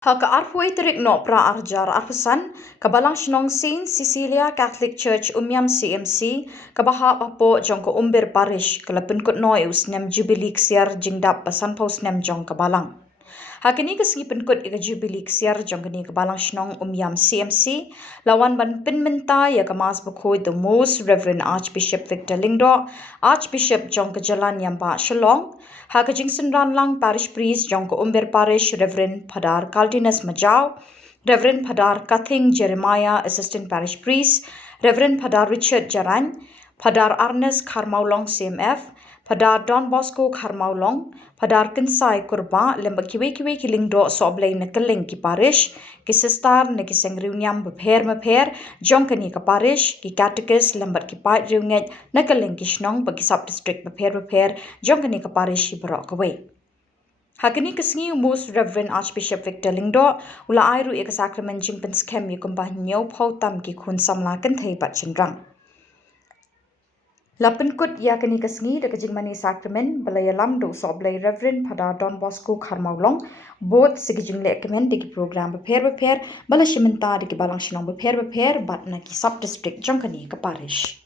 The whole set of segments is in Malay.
Haka arpui terik no pra arjar arpesan, kabalang Shnong Saint Cecilia Catholic Church Umiam CMC, kabaha papo jong ko Umbir Parish, kalapun kot no Snem Jubili Ksiar jingdap pasan pau Snem jong kabalang. Hakini kesegi penkut ika Jubili Ksiar jong kini kabalang Shnong Umiam CMC, lawan ban pinminta ya kemas bekoi the Most Reverend Archbishop Victor Lingdo, Archbishop jong ke jalan yang ba Shlong, Haka Jingsen Ranlang Parish Priest jong ko Umbir Parish Reverend Padar Caldinus Majau, Reverend Padar Kathing Jeremiah Assistant Parish Priest, Reverend Padar Richard Jaran, Padar Arnes Karmaulong CMF, Padar Don Bosco Karmaulong, Padar Kinsai Kurba lembak kiwe-kiwe kilingdo soblay na keling ki parish, ki sistar na ki seng reuniam beper jong kani ka parish, ki catechist lembak ki pait reunget na keling ki Shnong bagi sub district beper jong kani ka parish ibarok kawe. Hakini kesengi Most Reverend Archbishop Victor Lingdo ula airu eka sakramen jingpen skem yukumpah nyau pau tam ki kun samla kenthai bat cendrang. Lapan kut ya kini kesengi dek jingmani sakramen balaya lamdo soblay Reverend pada Don Bosco Karmaulong both segijing le kemen deki program beper bala shimenta deki balang Shnong beper bat na ki sub district jong kani ka parish.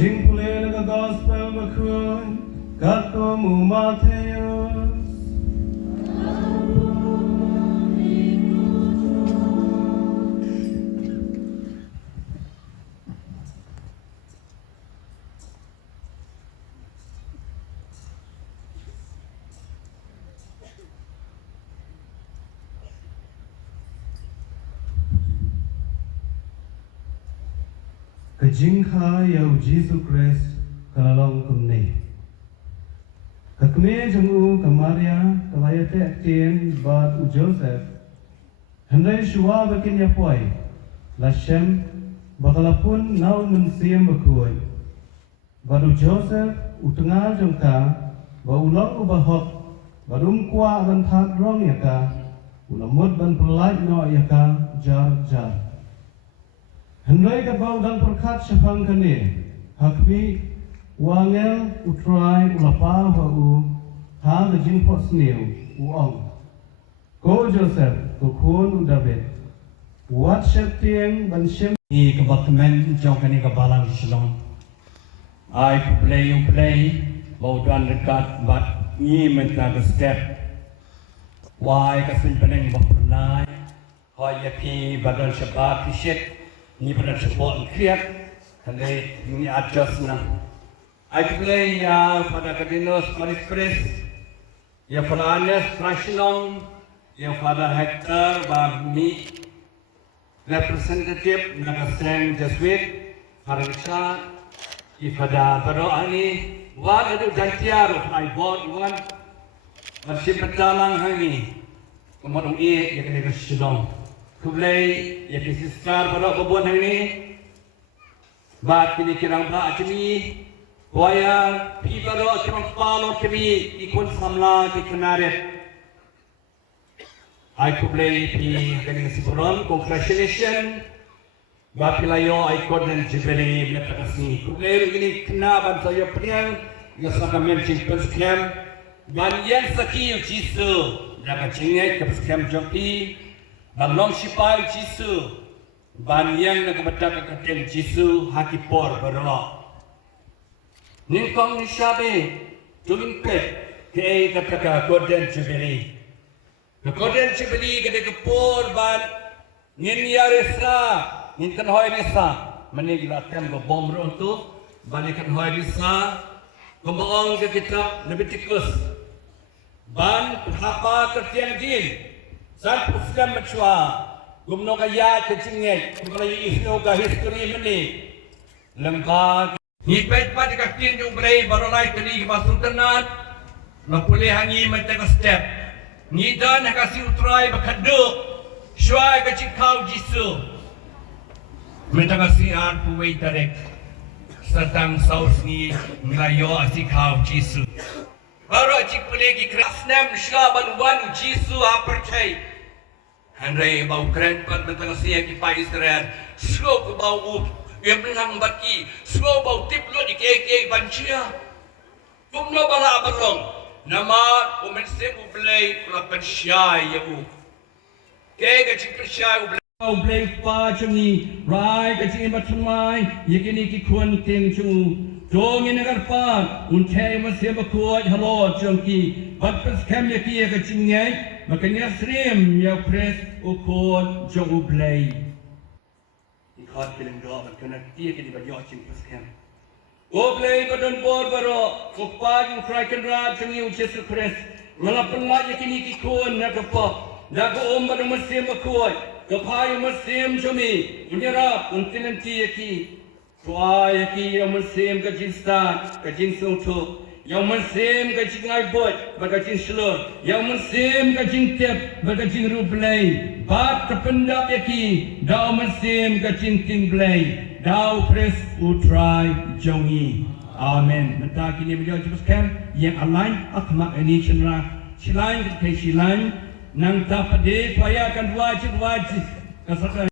Jing play the gospel McCoy, Katomu Mateus. Kajing ha yau Jesus Christ kalalong kumne. Kakme jamu kamaria kalayate aktien bat u Joseph. Hendai shua bakin yapoi. Lashem bakalapun nau mensiam bakui. Badu Joseph utengah jongka ba ulong ubahok badum kwa ban thak rong yaka ulamut ban pelai no yaka jar. Hendai kabau dan perkat sepang kene, hakmi wangel utrai ulapa wau ha lejing pot snew uong. Ko Joseph ko kun David. Wat septieng ban sem. Ni kebatmen jong kani kabalang Shnong. I play bau dan rekat bat ni menta ke step. Why kasin peneng bapernai. Hoy yapi badan syabat tisyet. Ni pada support Ksiar, kali ni adjust na. I play pada Cardinals Parish Priest, ya pada Anes Shnong, ya pada Hector Bagni, representative Nagaseng Jesuit, Parish, pada Ani, wan ada jantiar I bought one, masih berdalang hari, kemudian ia kena Shnong. Kublai ya kisisar pada kebuan hari ini, bat kini kirang ba kini, waya pi pada kirang palo kini ikut samla di kenaret. I kublai pi kini sipuran congratulations, bat pilayo I ikut Jubili mereka kasih. Kublai ini kena ban saya peniang, ya sakamen cimpers camp, ban yang sakit jisu, jaga cingit ke camp jompi. Balang sipai jisu, ban yang nak berdak ketel jisu hakipor berok. Ningkong nishabe, Tuin pet ke kata Golden Jubili. The Golden Jubili ke kapur ban ngin yarisa ngin kan hoy risa menigla tem go bom ron tu balikan hoy risa kumbaong ke kitab Leviticus ban hapa kertiang din san puskan macua gumno kaya kecingnya kalau isno ka history meni lengkap ni pet pa ka tin yung play barolai tani masutanat na puli hangi mataka step ni dan kasi utrai bakaduk shwai ka chikau jisu mataka siar puwei tarek satang saus ni ngayo asikau jisu baro chik puli ki Snem shaban wan jisu aperchay Handai bau keren pat mataka siya ki pa Israel so ko bau yang menang baki, semua bau tip lo di keke bancia. Kumno bala balong, nama umense ublay kulapan syai ya u. Keke cikir syai ublay. Ublay pa cungi, rai kecing batumai, yakini ki kuan ting cungu. Dongin agar pa, untay masih berkuat halot cungki. Batpas kem yaki ya kecingnya, makanya Snem ya pres ukut jong ublay. Ikat kilim doa berkena dia kini bajak cing paskan. Oblay badan bor baro, upad yung kraikan rad cing yung Jesus Christ. Ngalapan lagi kini kikun na kapap. Nago omba ng masim akuat. Kapay masim jumi. Unyarap untinan tiyaki. Tuay yaki yung masim kajin stat, kajin sungtuk. Yang masim kajin ngaibot, bagajin slur. Yang masim kajin tep, bagajin rublay. Bat terpendap yaki, daw masim kajin tinglay. Daw pres utrai jongi. Amen. Mentah kini beliau jelaskan yang alai akmak ini cenra. Silain ke silain. Nang tak pede, payah akan wajib. Kasarkan.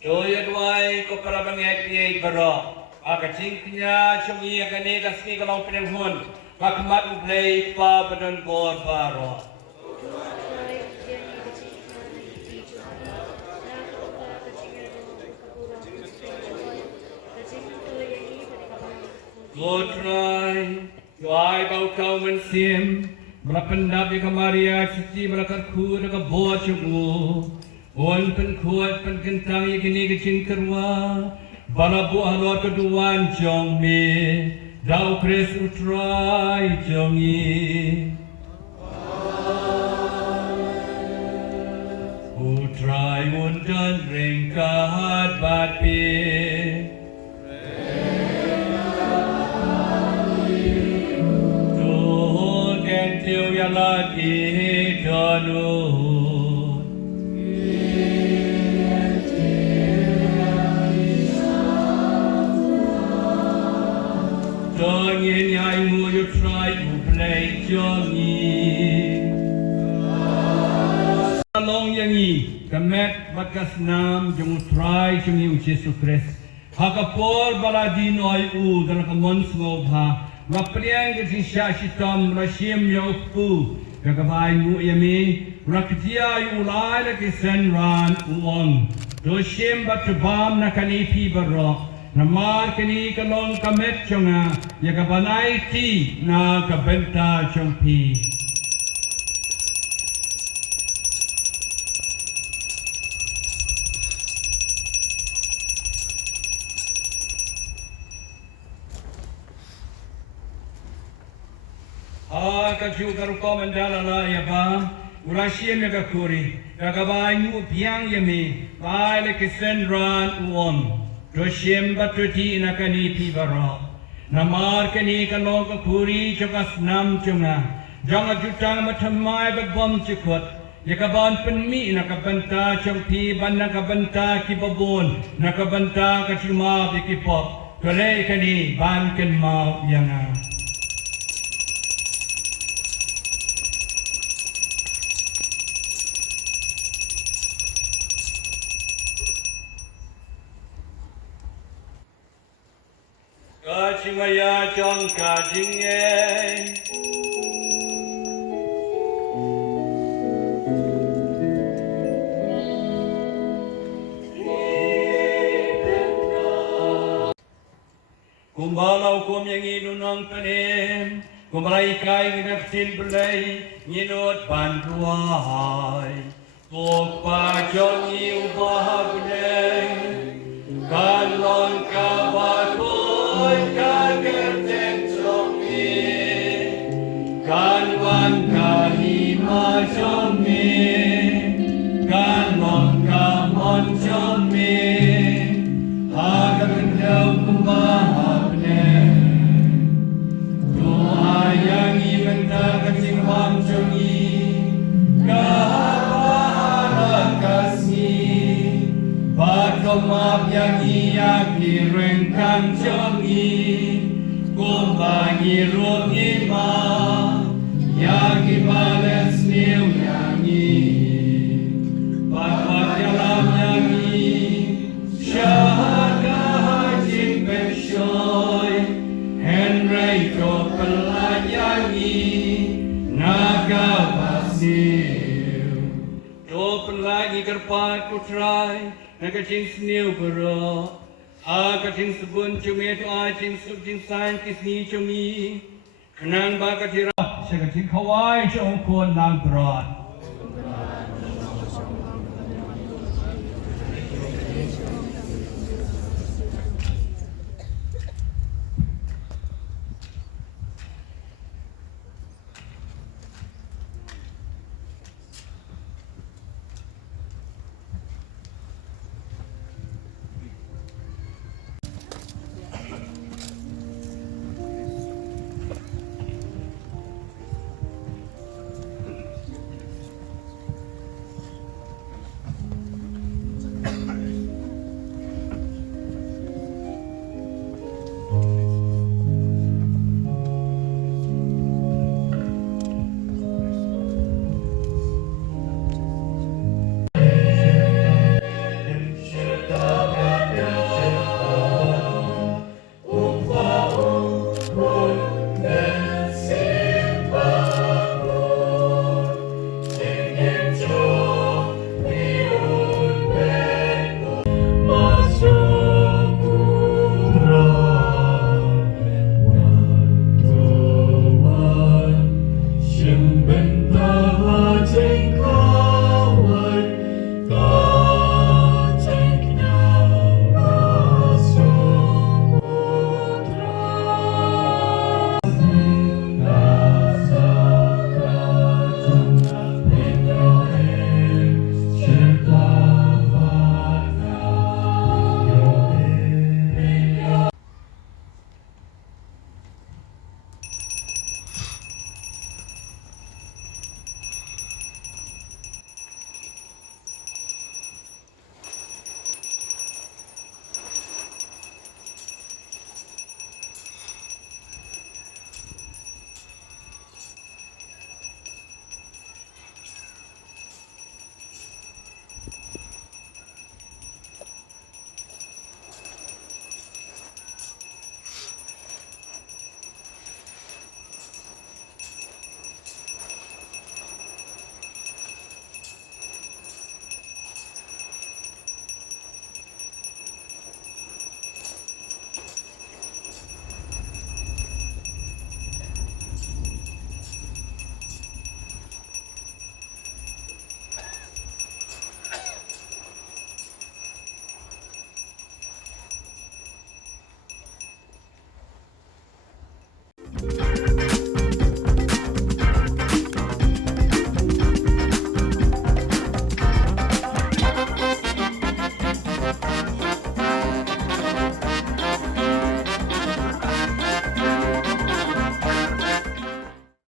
Doyadway ko para bangay baro. Agacingnya chungi agani kasni kalong pinanghun. Makmat play pa badan bor baro. Go try. Joy bau kau mensim. Berapendap di kamaria cuci berakar ku dekat bor cukup. Wan pen kuat pen kentang yang kini kecing kerwa, bala buah luar keduan jong me, dau kres utrai jongi. Utrai mundan ringkat bat pe. Tuhan kentiu yang lagi donu. Dongin yang mu you try to play jongi. Along yang ni, kemet bakas nam jong try jongi Yesus Kristus. Hakapor baladi noi u dalam kemon semua. Mapriang ke sisa sitam rasim yang pu. Kakabai mu yami raktia yu ulai lagi senran uong. Dosim batubam nakanipi barok. Namar kini kalong kamet chonga ya kabanai ti na kabenta chongpi. Kacu karukom mandala la ya ba urashia mega kuri kakabanyu piang yami baile kisendran uon. Dosim batuti nakani pibaro. Namar kani kalong kapuri chokas nam chunga. Jangan jutang matamai begbom cikut. Yakaban penmi nakabanta champi ban nakabanta kibabon nakabanta kachima bikipop kale kani ban ken ma yanga. Kachimaya chong kajinge. Kumbalau kum yang inunang panem, kumbalai kai nginaksin belai, nginut panduai. Tuk pacong iubah belai, kalon kabatoi kagerten songi, kalwan kalima songi, kalon kamon songi, hagadau kumbah. Maaf yang ia kirengkan jongi kumbangi rungi ma yang ibales niu yangi patwat jalam yangi syahada hajim beshoy Henry to pelayangi naga basil to pelagi kerpat putrai Nakaching snew bro, akaching sabun chumi to aching subjing scientist ni chumi, kanang bakatira, shakaching Hawaii chong kon lang bro.